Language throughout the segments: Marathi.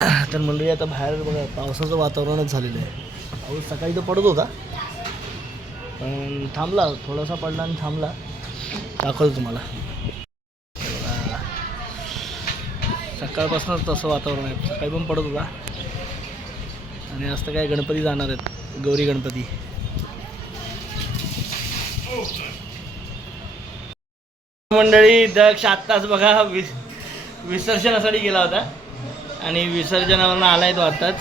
तर मंडळी आता बाहेर बघा पावसाचं वातावरणच झालेलं आहे. पाऊस सकाळी तर पडत होता पण थांबला थोडासा पडला आणि थांबला. दाखवतो तुम्हाला. सकाळपासूनच तसं वातावरण आहे. सकाळी पण पडत होता. आणि आज तर काय गणपती जाणार आहेत. गौरी गणपती. मंडळी दक्ष आत्ताच बघा विस विसर्जनासाठी गेला होता. आणि विसर्जनावरून आलाय तो आत्ताच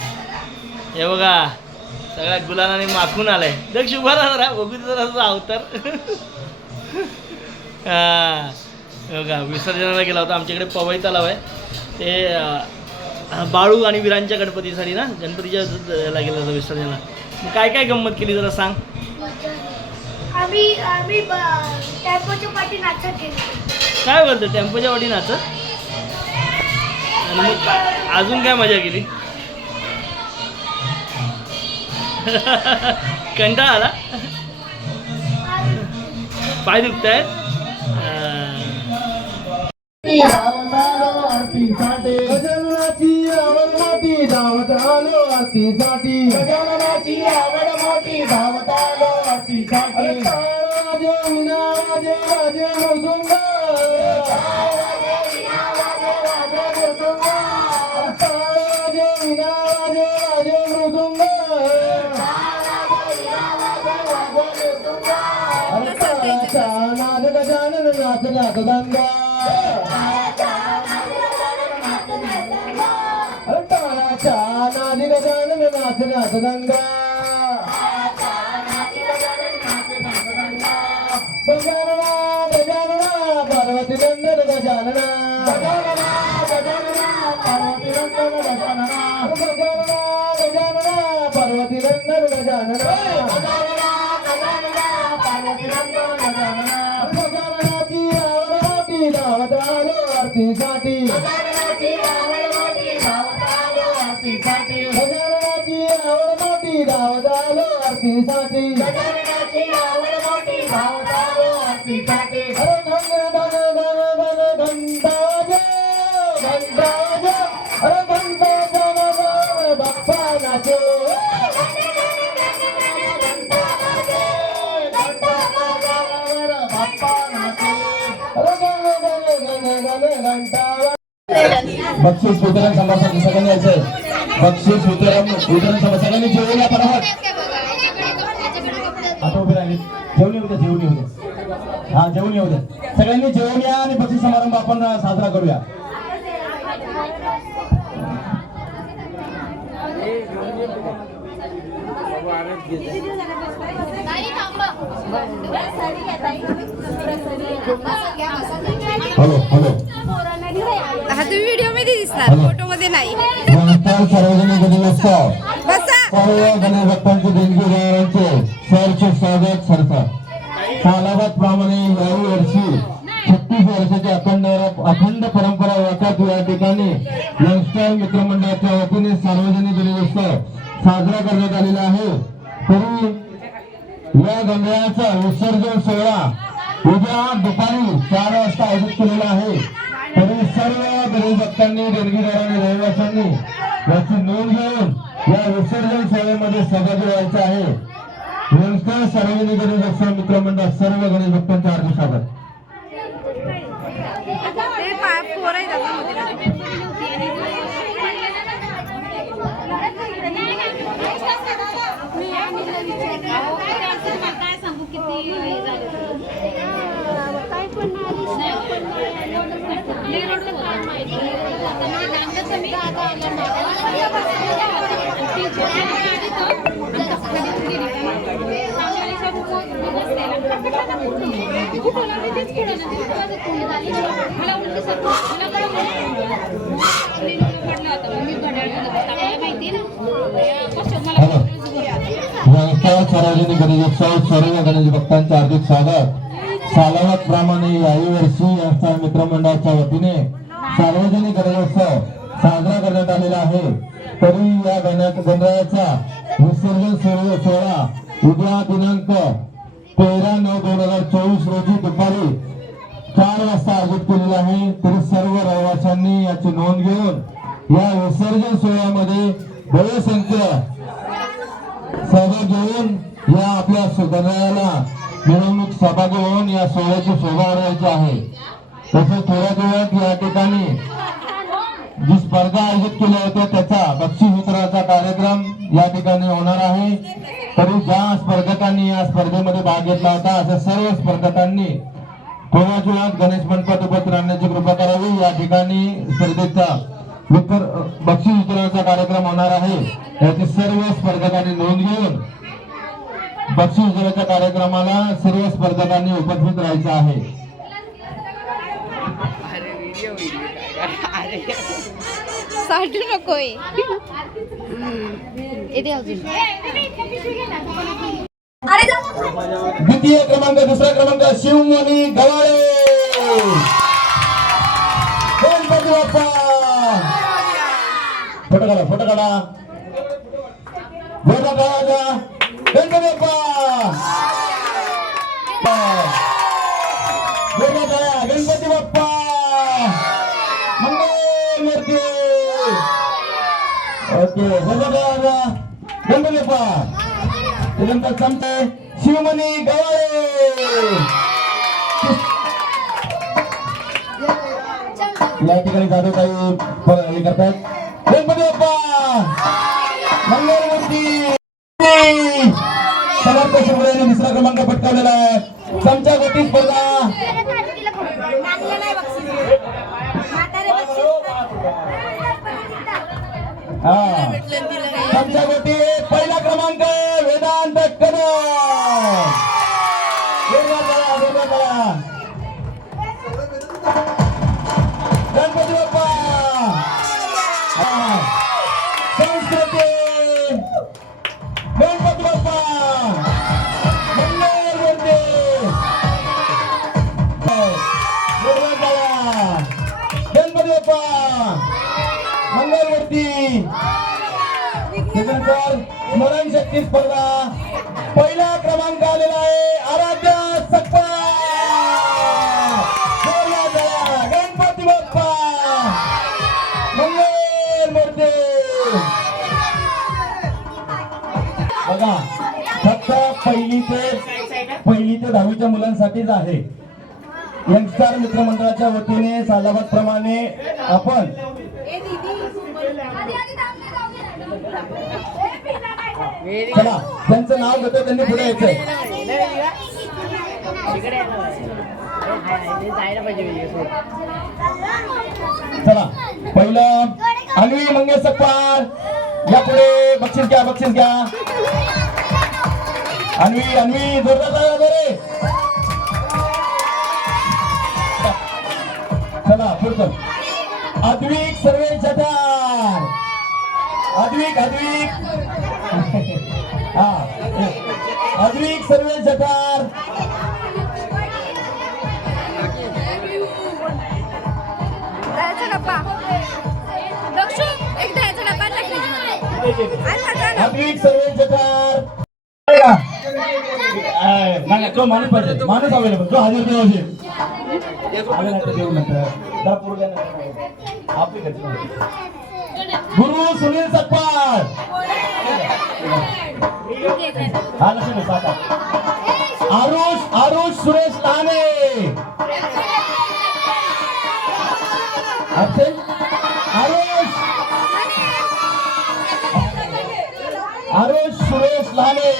हे बघा सगळ्या गुलालाने माखून आलाय. दक्ष उभा राहा जरा बघू जरा अवतार. हा बघा विसर्जनाला गेला होता आमच्याकडे पवई तलाव आहे. ते बाळू आणि वीरांच्या गणपतीसाठी ना गणपतीच्या याला गेला होता विसर्जनाला. मग काय काय गंमत केली जरा सांग. आम्ही आम्ही टेम्पोच्या पाठी नाचत काय बोलतो टेम्पोच्या वाटी नाचत? मग अजून काय मजा केली कंटाळा आला पाय दुखत आहेत నచ్చదంగా గజాననా గజాననా పార్వతి దండన గజాననా. बक्षीस वितरण समारंभ सगळ्यांनी यायचंय. बक्षीस वितरण वितरण समारंभ सगळ्यांनी जेवून आपण आहोत. आता उभे राहिले. जेवण उद्या द्या उद्या हा जेवण उद्या सगळ्यांनी जेवून या आणि बक्षीस समारंभ आपण साजरा करूया. हॅलो व्हिडिओमध्ये दिसणार. फोटो मध्ये नाही. स्वागत सरकार सालाबाद प्रमाणे याही वर्षी छत्तीस वर्षाची अखंड अखंड परंपरा वाचत या ठिकाणी यंगस्टर मित्रमंडळाच्या वतीने सार्वजनिक गणेशोत्सव साजरा करण्यात आलेला आहे. तरी या गंधळाचा विसर्जन सोहळा उद्या दुपारी चार वाजता आयोजित केलेला आहे. तरी सर्व गणेश भक्तांनी देणगीदारांनी रहिवाशांनी याची नोंद घेऊन या विसर्जन सेवेमध्ये सहभागी व्हायचं आहे. यंगस्टर सार्वजनिक गणेश उत्सव मित्रमंडळ सर्व गणेश भक्तांच्या हार्दिक स्वागत ते पा- पोरं आहेत आता मध्ये. काय सांगू किती हे झालं काय पण लय रोड होता माहिती आता मला लागलं मी मला उलटी सरकून मला पडलं होतं मी घड्याळ आपल्याला माहिती ना क्वेश्चन मला हॅलो यंगस्टर सार्वजनिक गणेशोत्सव सर्व गणेश भक्तांचे हार्दिक स्वागत. सालावत प्रमाणे याही वर्षी यंगस्टर मित्रमंडळाच्या वतीने सार्वजनिक गणेशोत्सव साजरा करण्यात आलेला आहे. तरी या गणरायाचा विसर्जन सोहळा सोहळा उद्या दिनांक तेरा नऊ दोन हजार चोवीस रोजी दुपारी चार वाजता आयोजित केलेला आहे. तरी सर्व रहिवाशांनी याची नोंद घेऊन या विसर्जन सोहळ्यामध्ये बहुसंख्य सहभाग घेऊन या आपल्या गणरायाला मिरवणूक सहभागी होऊन या सोहळ्याची शोभा वाढवायची आहे. तसेच थोड्याच वेळात या ठिकाणी जी स्पर्धा आयोजित केल्या होत्या त्याचा बक्षीस वितरणाचा कार्यक्रम या ठिकाणी होणार आहे. तरी ज्या स्पर्धकांनी या स्पर्धेमध्ये भाग घेतला होता अशा सर्व स्पर्धकांनी थोड्याच वेळात गणेश मंडपात उपस्थित राहण्याची कृपा करावी. या ठिकाणी स्पर्धेचा वितर बक्षीस वितरणाचा कार्यक्रम होणार आहे. याची सर्व स्पर्धकांनी नोंद घेऊन बक्षीस वितरणाच्या कार्यक्रमाला सर्व स्पर्धकांनी उपस्थित राहायचं आहे. साठू नकोय येते अजून द्वितीय क्रमांक दुसरा क्रमांक शिवमणी गवाळे गणपती बाप्पा। फोटो काढा फोटो काढा। फोटो काढा गणपती बाप्पा। ओके त्यानंतर चमचे शिवमणी गवाळे या ठिकाणी जाधव काही हे करतात गणपती बाप्पा मंगलमूर्ती समर्थ शिवरायाने दुसरा क्रमांक पटकावलेला आहे चमचा गोटी स्पर्धा हा. गोटी पहिला क्रमांक. स्पर्धा पहिला क्रमांक आलेला आहे आराध्या सक्पा गणपती बाप्पा. मंगल मूर्ती. बघा फक्त पहिली ते पहिली ते दहावीच्या मुलांसाठीच आहे. यंगस्टार मित्रमंडळाच्या वतीने सालाबाद प्रमाणे आपण चला त्यांचं नाव घेतो त्यांनी पुढे यायचंय चला पहिलं अन्वी मंगेश सकपाळ या पुढे बक्षीस घ्या बक्षीस घ्या. अन्वी अन्वी जोरदार रे चला पुढचं. अद्विक सर्वे जठार अद्विक अद्विक हा अद्विक सर्वे जठार दह्याचा डब्बा दक्षू एक दह्याचा डब्बा आणला फ्रीजमध्ये. आणला का ना? अद्विक सर्वे तो माणूस पाहिजे माणूस अवेलेबल तो हजर देऊ असेल देऊ नंतर. आपली. गुरु सुनील साता आरुष आरुष सुरेश ताने. आरुष. आरुष सुरेश लाने.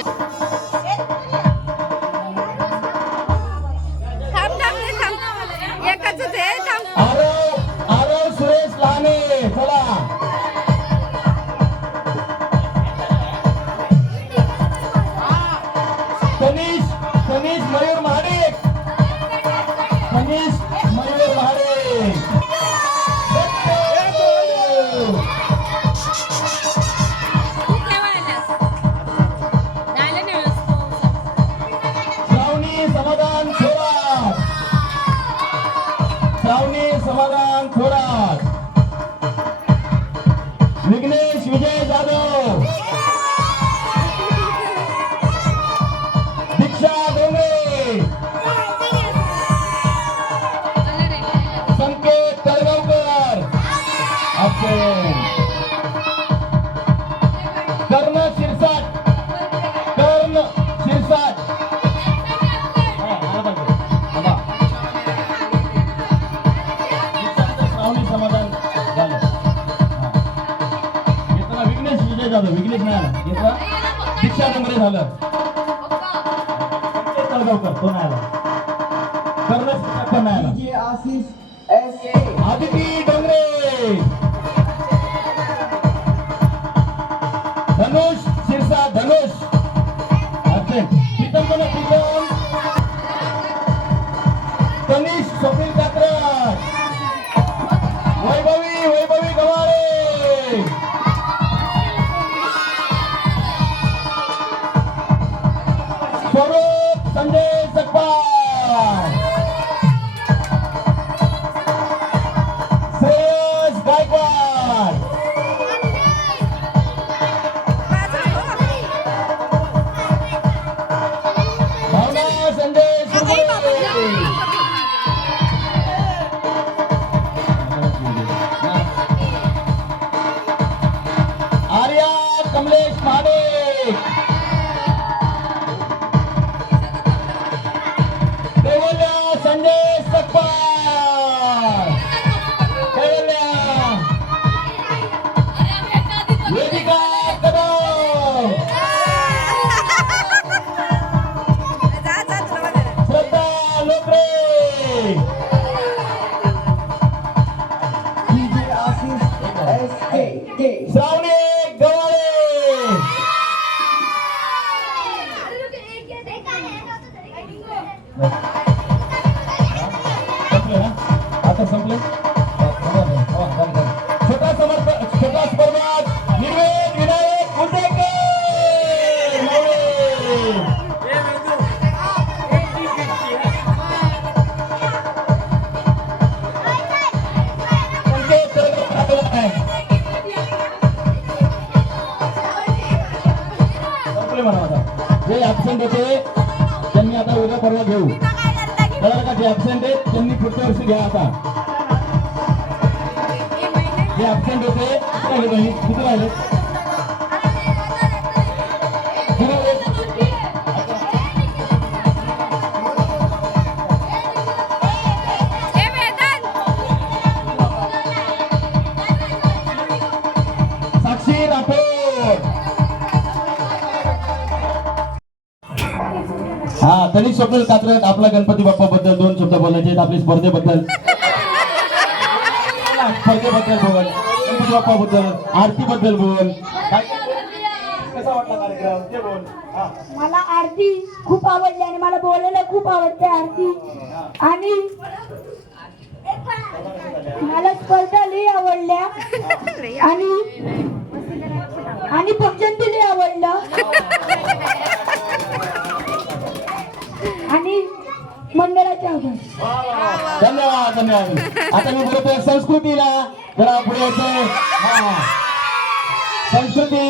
श्रावणी समाधान थोरात दीक्षा डोंगरे झालं संजय तळगावकर तो नाही आला कर्णस पण नाही आला आदिती डोंगरे. धनुष शिरसा धनुष. अच्छा प्रीतम कोण आहे? प्रीतम ऍबसेंट होते त्यांनी आता उद्या परवा घेऊ. कळलं का जे ऍबसेंट आहेत त्यांनी पुढच्या वर्षी घ्या आता. जे ऍबसेंट होते किती राहिले आणि स्वप्न कात्रत आपला गणपती बाप्पा बद्दल दोन शब्द बोलायचे आहेत आपल्या स्पर्धेबद्दल. स्पर्धेबद्दल बोल गणपती बाप्पा बद्दल आरती बद्दल बोल. कसा वाटला कार्यक्रम? ते बोल. मला आरती खूप आवडली आणि मला बोलायला खूप आवडते आरती. आणि मला स्पर्धा लई आवडल्या. आणि आणि पक्षांती लई आवडलं. आणि मंडळाचे आभार. धन्यवाद धन्यवाद. आता मी बोलतोय संस्कृतीला जरा पुढे संस्कृती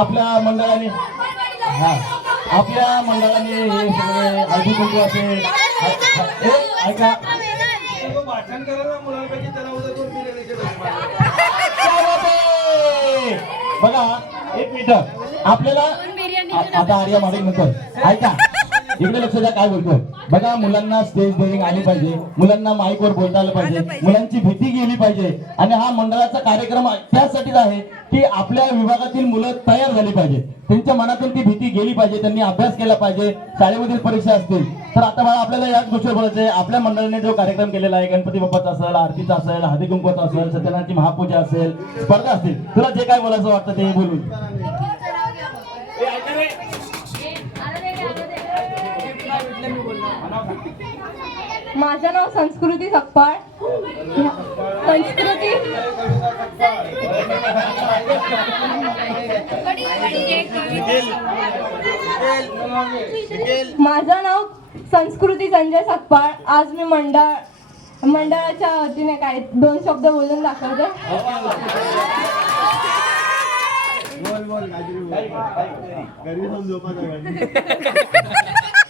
आपल्या मंडळाने हा. आपल्या मंडळाने हे सगळे हळदी कुंकू असेल. ए, ऐका. क्या बात आहे? बघा एक मिनिट. आपल्याला आता आर्या माडिक नंतर ऐका. इकडे लक्ष द्या काय बोलतोय बघा मुलांना स्टेज डेअरिंग आली पाहिजे. मुलांना माईकवर बोलता आलं पाहिजे. मुलांची भीती गेली पाहिजे. आणि हा मंडळाचा कार्यक्रम त्यासाठीच आहे की आपल्या विभागातील मुलं तयार झाली पाहिजे. त्यांच्या मनातून ती भीती गेली पाहिजे. त्यांनी अभ्यास केला पाहिजे. शाळेमधील परीक्षा असतील. तर आता बाळा आपल्याला याच गोष्टी बोलायचं आहे आपल्या मंडळाने जो कार्यक्रम केलेला आहे गणपती बाप्पाचा असेल आरतीचा असेल हळदी कुंकवाचा असेल सत्यनारायणची महापूजा असेल स्पर्धा असतील. तुला जे काय बोलायचं वाटतं ते बोलून. माझं नाव संस्कृती सकपाळ संस्कृती? माझं नाव संस्कृती संजय सकपाळ आज मी मंडळ मंडळाच्या वतीने काय दोन शब्द बोलून दाखवते. उद्या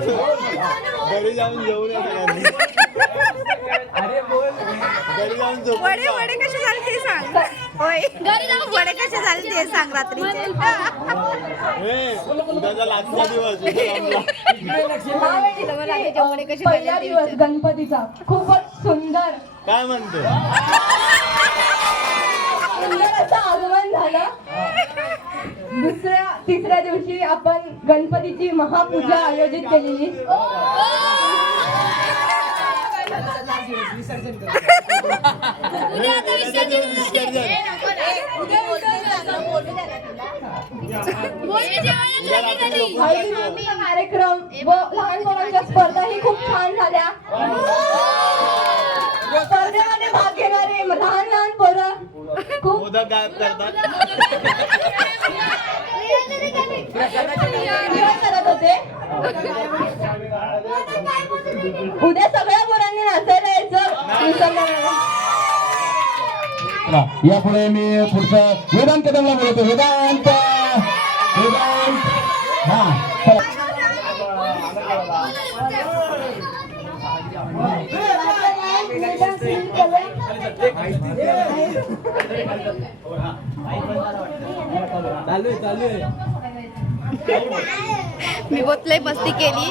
घरी जाऊन जेवून घरी. जाऊन वडे वडे कसे झाले ते सांग. होय. वडे कसे झाले ते सांग रात्रीचे. झाली दिवस गणपतीचा. खूपच सुंदर. काय म्हणतो सुंदर असं आगमन झालं दुसऱ्या तिसऱ्या दिवशी आपण गणपतीची महापूजा आयोजित केलेली. हळदी कार्यक्रम व लहान मुलांच्या स्पर्धाही खूप छान झाल्या. स्पर्धेमध्ये भाग घेणारे लहान लहान पोरं खूप मोदक गायब करतात. होते उद्या सगळ्या पोरांनी नाचायला यायचं. यापुढे मी पुढचं वेदांत कदमला बोलवतो वेदांत वेदांत. हा चला. मी बोतलय मस्ती केली.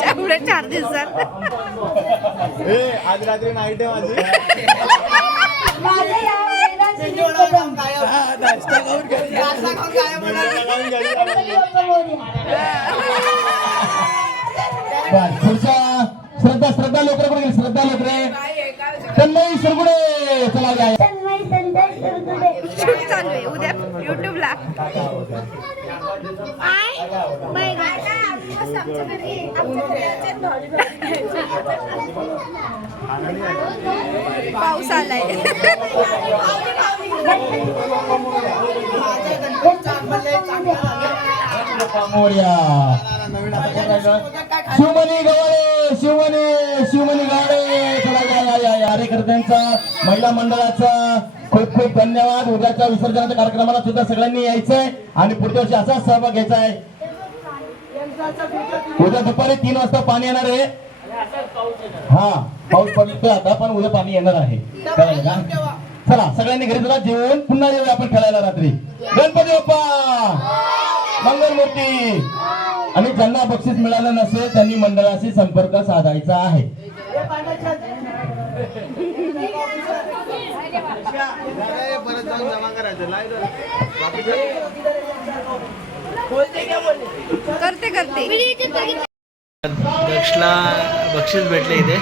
त्यामुळे चार दिवसात. ए आज रात्री नाईट आहे माझी. श्रद्धा श्रद्धा लोकर? श्रद्धा लोकरे. तन्मयी सरगुडे चला या तन्मय संदेश सुरगुडे. शूट चालू आहे. उद्या युट्यूबला पाऊस आलाय. शिवमणी गवाळे शिवमणी शिवमणी या कार्यकर्त्यांचा महिला मंडळाचा खूप खूप धन्यवाद. उद्याच्या विसर्जनाच्या कार्यक्रमाला सुद्धा सगळ्यांनी यायचंय आणि पुढच्या वर्षी असाच सहभाग घ्यायचा आहे उद्या दुपारी तीन वाजता पाणी येणार आहे. हा पाऊस पडतोय आता पण उद्या पाणी येणार आहे. चला सगळ्यांनी घरी चला जेवून पुन्हा येऊया आपण खेळायला रात्री. गणपती बाप्पा! मंगल मूर्ती! आणि ज्यांना बक्षीस मिळालं नसेल त्यांनी मंडळाशी संपर्क साधायचा आहे. परत जाऊन जमा करायचं लाईव्ह करते. करते दक्षला बक्षीस भेटले इथे.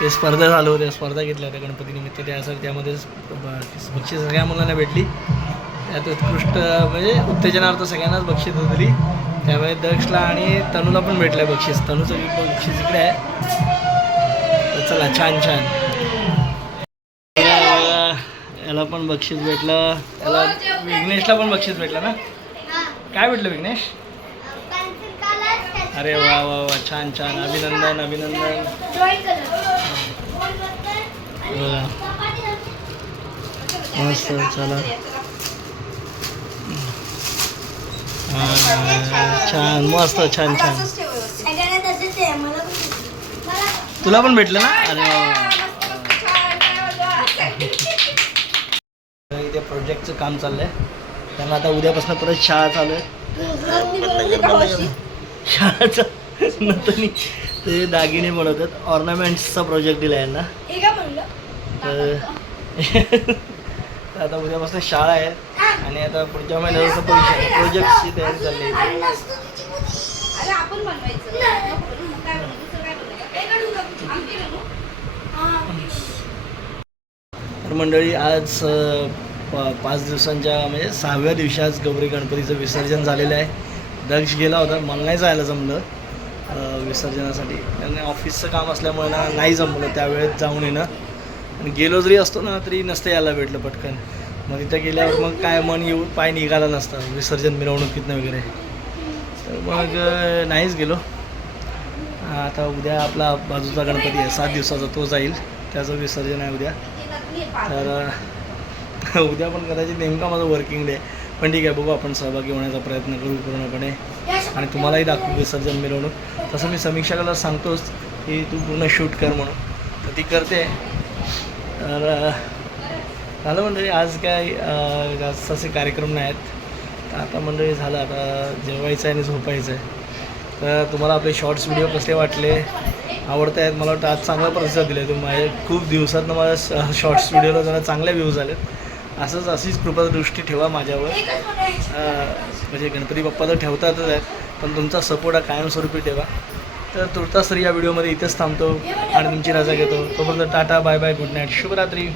ते स्पर्धा झालं होत्या स्पर्धा घेतल्या होत्या गणपती निमित्त. त्यासाठी त्यामध्येच बक्षीस सगळ्या मुलांना भेटली. त्यात उत्कृष्ट म्हणजे उत्तेजनार्थ सगळ्यांनाच बक्षीस दिली. त्यामुळे दक्षला आणि तनूला पण भेटलं बक्षीस. तनूचं बक्षीस इकडे आहे. चला छान छान. याला पण बक्षीस भेटलं. याला विघ्नेशला पण बक्षीस भेटलं ना? काय भेटलं विघ्नेश? अरे वा वा वा छान छान. अभिनंदन अभिनंदन. मस्त चला. छान मस्त छान छान. तुला पण भेटलं ना? अरे इथे प्रोजेक्टचं काम चाललंय. त्यांना आता उद्यापासून परत शाळा चालू आहे. शाळाचं नंतर ते दागिने बनवतात. ऑर्नामेंट्सचा प्रोजेक्ट दिला यांना. तर आता उद्यापासून शाळा आहे. आणि आता पुढच्या महिन्यात परीक्षा प्रोजेक्टची तयारी चालली आहे. तर मंडळी आज पाच दिवसांच्या म्हणजे सहाव्या दिवशी आज गौरी गणपतीचं विसर्जन झालेलं आहे. दक्ष गेला होता मला नाही जायला जमलं विसर्जनासाठी. त्यांनी ऑफिसचं काम असल्यामुळे ना नाही जमलं त्यावेळेत जाऊन येणं. आणि गेलो जरी असतो ना तरी नसतं यायला भेटलं पटकन. मग तिथं गेल्यावर मग काय मन येऊ पाय निघाला नसता विसर्जन मिरवणुकीतनं वगैरे. तर मग नाहीच गेलो. आता उद्या आपला बाजूचा गणपती आहे. सात दिवसाचा तो जाईल. त्याचं विसर्जन आहे उद्या. तर उद्या पण कदाचित नेमका माझा वर्किंग डे पण ठीक आहे बघू आपण सहभागी होण्याचा प्रयत्न करू पूर्णपणे. आणि तुम्हालाही दाखवू विसर्जन मिरवणूक. तसं मी समीक्षकाला सांगतोच की तू पूर्ण शूट कर म्हणून. तर ती करते. तर झालं मंडळी आज काय जास्त असे कार्यक्रम नाही आहेत तर आता मंडळी झालं. आता जेवायचं आहे आणि झोपायचं आहे. तर तुम्हाला आपले शॉर्ट्स व्हिडिओ कसले वाटले? आवडत आहेत? मला वाटतं आज चांगला प्रतिसाद दिला तुम्ही. माझ्या खूप दिवसातनं माझ्या शॉर्ट्स व्हिडिओला जरा चांगले व्ह्यूज आलेत. असंच अशीच कृपादृष्टी ठेवा माझ्यावर. म्हणजे गणपती बाप्पा तर ठेवतातच आहेत पण तुमचा सपोर्ट हा कायमस्वरूपी ठेवा. तर तुर्तास तर या व्हिडिओमध्ये इथेच थांबतो आणि तुमची रजा घेतो. तोपर्यंत tata bye bye good night शुभरात्री.